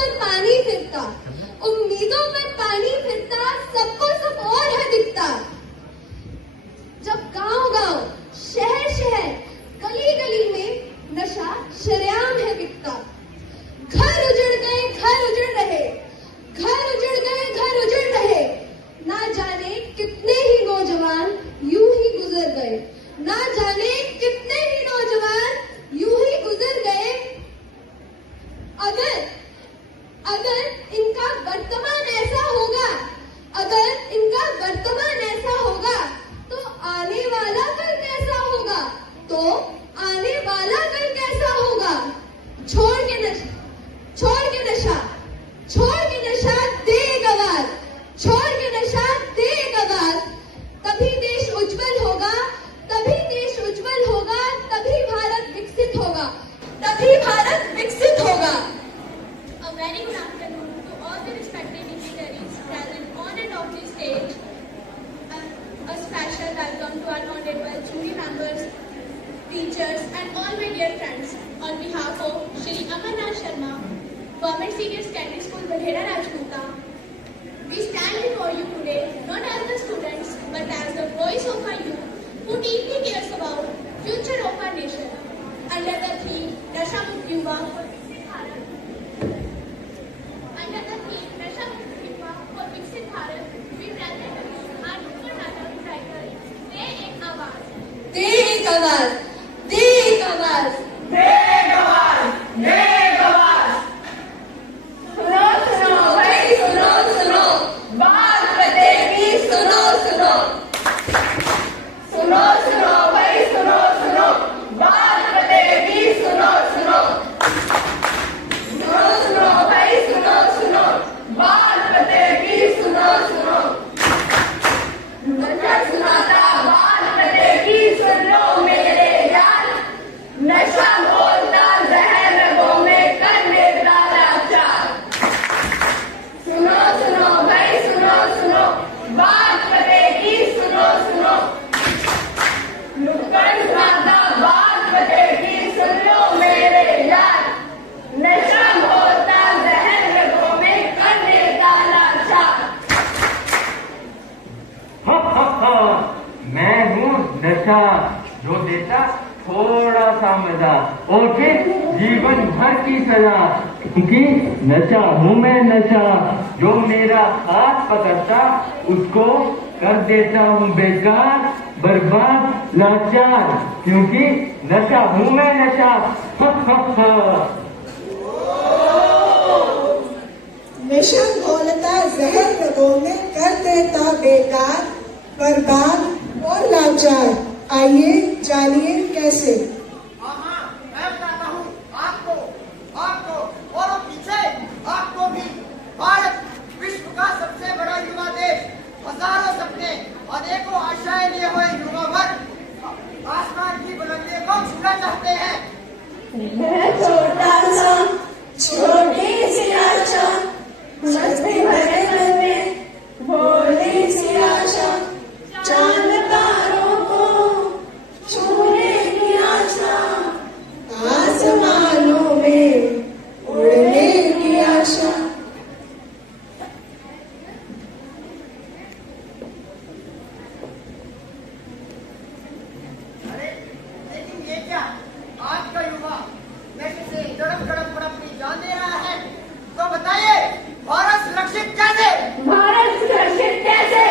पर पानी फिरता, उम्मीदों पर पानी फिरता, सबको सब और है दिखता। जब गांव-गांव, शहर-शहर, गली-गली में नशा शरेआम है बिकता। घर उजड़ गए, घर उजड़ रहे, घर उजड़ गए, घर उजड़ रहे। ना जाने कितने ही नौजवान यूं ही गुजर गए, ना जाने कितने ही नौजवान यूं ही गुजर गए। अगर इनका वर्तमान ऐसा होगा, अगर इनका वर्तमान ऐसा होगा, तो आने वाला कल कैसा होगा? तो आने वाला कल कैसा होगा? छोड़ के नशा, छोड़ के नशा, छोड़ के नशा, दे एक आवाज, छोड़ के नशा, दे एक आवाज। तभी देश उज्जवल होगा, तभी देश उज्जवल होगा, तभी भारत विकसित होगा, तभी भारत विकसित होगा। A very good afternoon to all the respected dignitaries present on and off the stage. A special welcome to our honorable jury members, teachers and all my dear friends. On behalf of Shri Amarnath Sharma, Government Senior Secondary School, Vadhera, Rajputana, we stand before you today not as the students but as the voice of our youth who deeply cares about future of our nation. Under the theme Nasha Mukt Yuva for Viksit Bharat, under the theme Nasha Mukt Yuva for Viksit Bharat, we present to you our Nukkad Natak titled De Ek Awaaz. दे एक आवाज, दे एक आवाज, दे एक आवाज, दे एक आवाज। सुनो सुनो भाई सुनो सुनो, बात बतेगी सुनो सुनो, सुनो सुनो भाई सुनो सुनो, बात बतेगी सुनो सुनो। सुनो सुनो भाई सुनो सुनो, बात बतेगी सुनो सुनो। नशा सुनाता बात बतेगी सुन लो मेरे यार। नशा बोलता जहर रगों में कर देता लाचार। सुनो सुनो भाई सुनो सुनो, बात बतेगी सुनो सुनो। नुक्कड़ सुनाता बात बतेगी सुन लो मेरे यार। नशा बोलता जहर रगों में कर देता लाचार। मैं हूँ नशा, जो देता थोड़ा सा मजा और फिर जीवन भर की सजा। क्योंकि नशा हूँ मैं नशा, जो मेरा हाथ पकड़ता उसको कर देता हूँ बेकार, बर्बाद, लाचार। क्योंकि नशा हूँ मैं नशा। नशा घोलता जहर रगों में कर देता बेकार, बर्बाद और लाचार। आइए जानिए कैसे। मैं बताता हूँ आपको, आपको और पीछे आपको भी। भारत विश्व का सबसे बड़ा युवा देश, हजारों सपने अनेकों आशाएं लिए हुए युवा वर्ग आसमान की बुलंदियों को छूना चाहते हैं। मैं छोटा सा, छोटी सी आशा, सस्ती भरे मन में भोली सी आशा, चांद तारों को छूने की आशा, आसमानों में उड़ने की आशा। अरे लेकिन ये क्या, आज का युवा नशे से तड़प तड़प कर अपनी जान दे रहा है। तो बताइए भारत सुरक्षित कैसे? भारत सुरक्षित कैसे?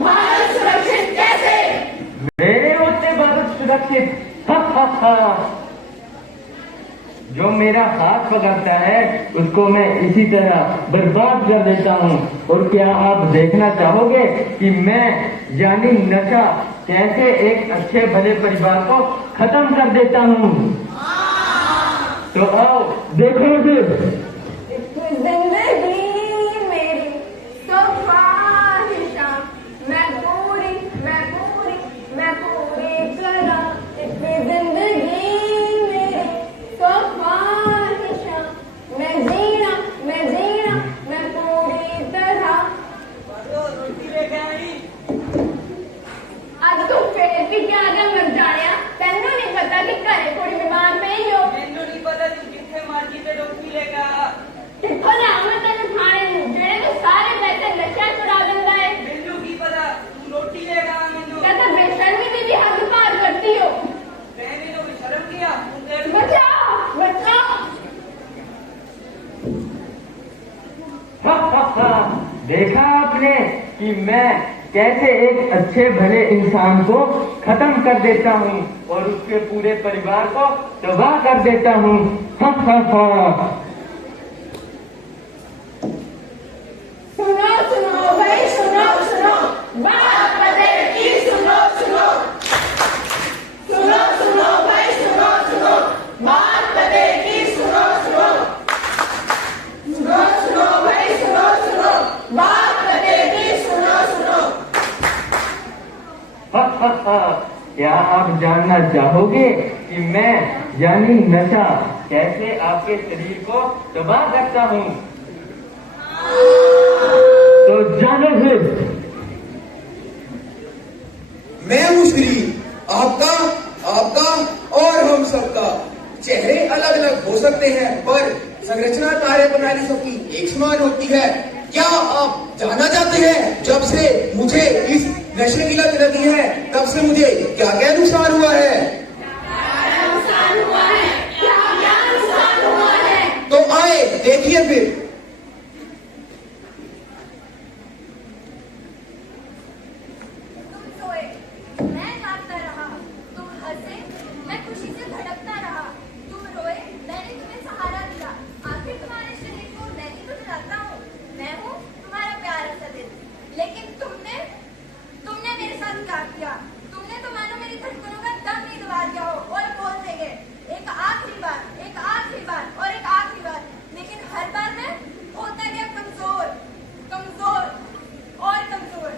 भारत सुरक्षित कैसे? मेरे होते भारत सुरक्षित। जो मेरा हाथ पकड़ता है उसको मैं इसी तरह बर्बाद कर देता हूँ। और क्या आप देखना चाहोगे कि मैं यानी नशा कैसे एक अच्छे भले परिवार को खत्म कर देता हूँ? तो आओ देखो फिर। जिंदगी मेरी तो ख्वाहिशां, मैं पूरी तरह। इतनी जिंदगी मेरी तो ख्वाहिशां, मैं जीना मैं पूरी तरह। रोटी लेके आई। अब तू फिर भी क्या अगर मर जाया, तेनू नहीं पता कि घरे कोई बीमार नहीं हो। मैनू नहीं पता तू कितने मार्गी पे रोटी लेगा। कितना जा मैं तेन खाने ਨੂੰ ਜਿਹੜੇ ਤੂੰ ਸਾਰੇ ਪੈਸੇ ਨਸ਼ਾ ਚੁਰਾ ਦਿੰਦਾ ਹੈ ਮੈਨੂੰ ਕੀ ਪਤਾ ਤੂੰ ਰੋਟੀ ਲੈਗਾ ਮੈਨੂੰ ਕਹਿੰਦਾ ਬੇਸ਼ਰਮੀ ਦੀ ਵੀ ਹੱਦ ਪਾਰ ਕਰਤੀ ਹੋ मैंने तो शर्म किया तू तेरे बचा बचा देखा आपने कि मैं कैसे एक अच्छे भले इंसान को खत्म कर देता हूँ और उसके पूरे परिवार को तबाह कर देता हूँ। सुनो सुनो भाई सुनो सुनो बात बदल की सुनो सुनो सुनो सुनो भाई सुनो सुनो बात बदल की सुनो सुनो सुनो सुनो भाई सुनो सुनो बात बदल की सुनो सुनो क्या आप जानना चाहोगे कि मैं यानी नशा कैसे आपके शरीर को तबाह करता हूँ? तो जानो फिर। मैं हूँ शरीर आपका आपका और हम सबका। चेहरे अलग अलग हो सकते हैं पर संरचना कार्य प्रणाली सबकी एक समान होती है। क्या आप जानना चाहते हैं जब से मुझे इस नशे की लत लगी है तब से मुझे क्या क्या नुकसान हुआ है? नुकसान हुआ है क्या क्या नुकसान हुआ है तो आए देखिए फिर। तुम सोए, मैं जागता रहा। तुम हंसे, मैं खुशी से धड़कता रहा। तुम रोए, मैंने तुम्हें सहारा दिया। आखिर तुम्हारे शरीर को मैं ही तो चलाता हूँ। मैं हूँ तुम्हारा प्यारा सा दिल। लेकिन तुमने मेरे साथ क्या किया? तुमने तो मानो मेरी धड़कनों का दम ही दबा दिया हो और बोल देंगे एक आखिरी बार और एक आखिरी बार। लेकिन हर बार मैं होता गया कमजोर और कमजोर।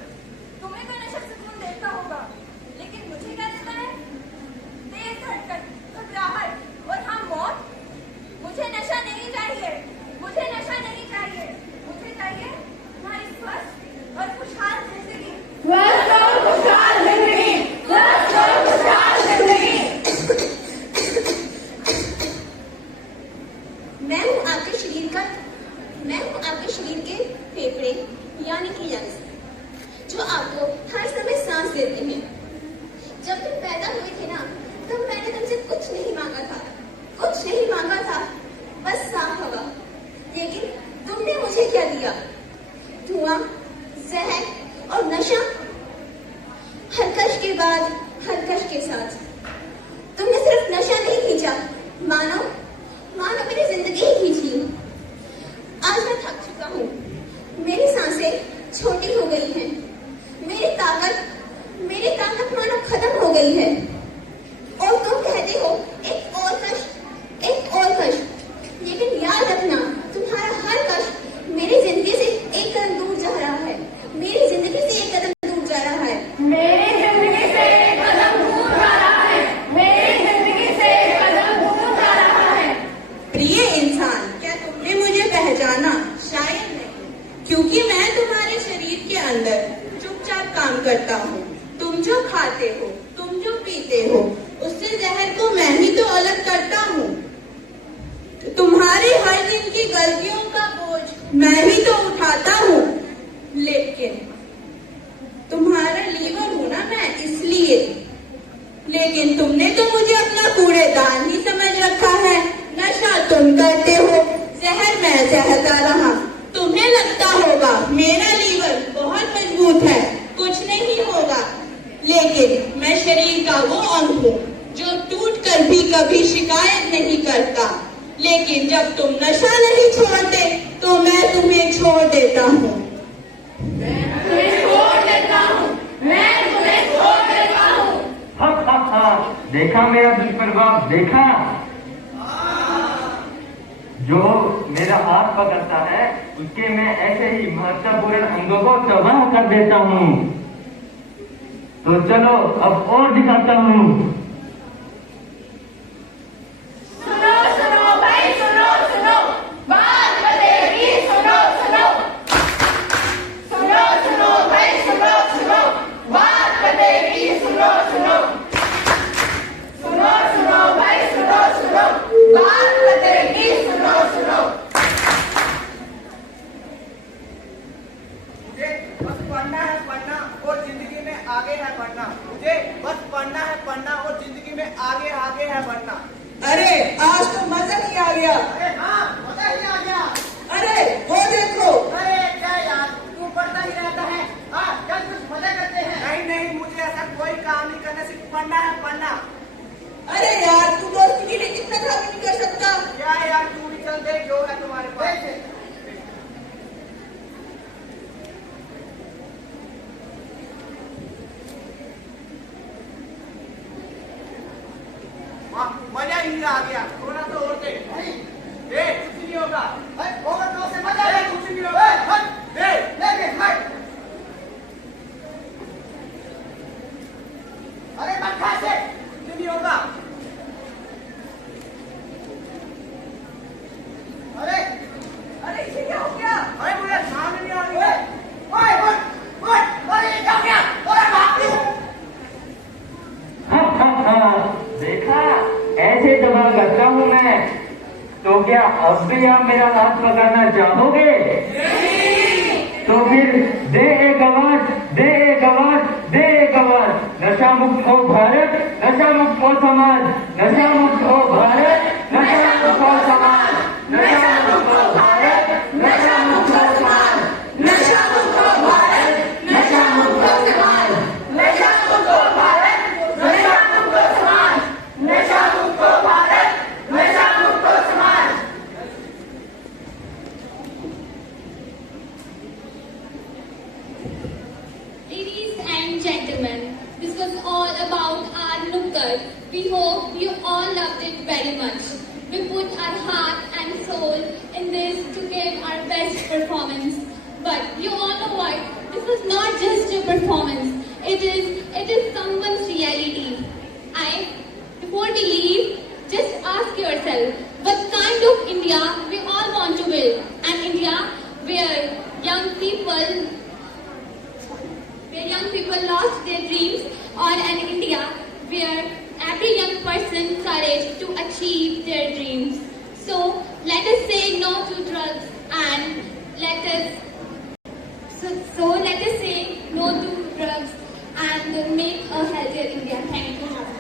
तुम्हें तो नशा सुकून देता होगा, लेकिन मुझे क्या देता है? तेज धड़कन, घबराहट और हाँ मौत। मुझे नशा नहीं चाहिए। मुझे चाहिए तुम्हारी स्वस्थ और खुशहाल जिंदगी। स्वस्थ और खुशहाल जिंदगी स्वस्थ और खुशहाल जिंदगी मैं हूँ आपके शरीर के फेफड़े यानी कि लंग्स, जो आपको हर समय सांस देते हैं। जब तुम पैदा हुए थे ना, तब मैंने तुमसे कुछ नहीं मांगा था, बस साफ हवा। लेकिन तुमने मुझे क्या दिया? धुआं, जहर और नशा। हर कश के बाद हर कश के साथ तुमने सिर्फ नशा नहीं खींचा, मानो मेरी जिंदगी ही खींची। आज मैं थक चुका हूँ। मेरी सांसें छोटी हो गई हैं। मेरी ताकत मानो खत्म हो गई है। और तुम कहते हो एक और कश। लेकिन याद रखना, तुम्हारा हर कश मेरी जिंदगी से एक कदम दूर जा रहा है। मेरी जिंदगी से एक कदम दूर जा रहा है। मेरी जिंदगी से एक कदम दूर जा रहा है। मेरी जिंदगी से एक कदम दूर जा रहा है। प्रिय इंसान, क्या तुमने मुझे पहचाना? शायद नहीं, क्योंकि मैं तुम्हारे शरीर के अंदर चुपचाप काम करता हूँ। तुम जो खाते हो, तुम जो पीते हो, उससे जहर को मैं ही तो अलग करता हूँ। तुम्हारी हर दिन की गलतियों का बोझ मैं ही तो उठाता हूँ। लेकिन तुम्हारा लीवर हूँ ना मैं, इसलिए। लेकिन तुमने तो मुझे अपना कूड़ेदान ही समझ रखा है। नशा तुम करते हो, जहर मैं जहरता रहा। तुम्हें लगता होगा मेरा लीवर बहुत मजबूत है, कुछ नहीं होगा। लेकिन मैं शरीर का वो अंग हूँ जो टूट कर भी कभी शिकायत नहीं करता। लेकिन जब तुम नशा नहीं छोड़ते तो मैं तुम्हें छोड़ देता हूँ। देखा मेरा दुष्प्रभाव, देखा? जो मेरा हाथ पकड़ता है उसके मैं ऐसे ही महत्वपूर्ण अंगों को तबाह कर देता हूँ। तो चलो अब और दिखाता हूँ। सुनो सुनो भाई सुनो सुनो बात बदलेगी सुनो सुनो सुनो सुनो भाई सुनो सुनो बात बदलेगी सुनो सुनो सुनो सुनो भाई सुनो सुनो बात बदलेगी सुनो सुनो आगे है बढ़ना। अरे आज तो मजा ही आ गया। अरे हाँ, मजा ही आ गया। अरे वो देखो। अरे क्या यार, तू पढ़ता ही रहता है। हाँ, चल कुछ मजा करते हैं। नहीं नहीं, मुझे ऐसा कोई काम नहीं करना, सिर्फ पढ़ना है, पढ़ना। अरे यार तू दोस्ती के लिए इतना काम नहीं कर सकता। क्या यार, तू भी चल देख जो है तुम्हारे पास। मजा ही आ गया, थोड़ा तो और दे। नहीं दे, कुछ नहीं होगा। होगा तो से मजा आएगा, कुछ नहीं होगा। दे लेके हट। अरे मत खा से, कुछ नहीं होगा। अरे अरे इसे क्या हो गया? अरे मुझे समझ नहीं आ रही है। ओए ओए ओए, अरे ये क्या हो गया? अरे भाग क्यों? देखा, ऐसे दबा करता हूँ मैं। तो क्या अब भी आप मेरा हाथ पकड़ना चाहोगे? तो फिर दे एक आवाज, दे एक आवाज, दे एक आवाज। नशा मुक्त हो भारत, नशा मुक्त हो समाज, नशा मुक्त हो भारत, नशा मुक्त हो समाज, नशा मुक्त हो भारत, नशा मुक्त हो समाज, नशा मुक्त हो भारत, नशा मुक्त हो समाज, नशा मुक्त हो भारत, नशा मुक्त हो समाज, नशा मुक्त हो भारत, नशा मुक्त हो समाज। Ladies and gentlemen, this was all about our Nukkad. We hope you all loved it very much. We put our heart and soul in this to give our best performance. But you all know what? This is not just a performance. It is someone's reality. Before we leave, just ask yourself, what kind of India we all want to build? An India where young people lost their dreams, or an India where every young person courage to achieve their dreams. So let us say no to drugs and let us say no to drugs and make a healthier India. Thank you.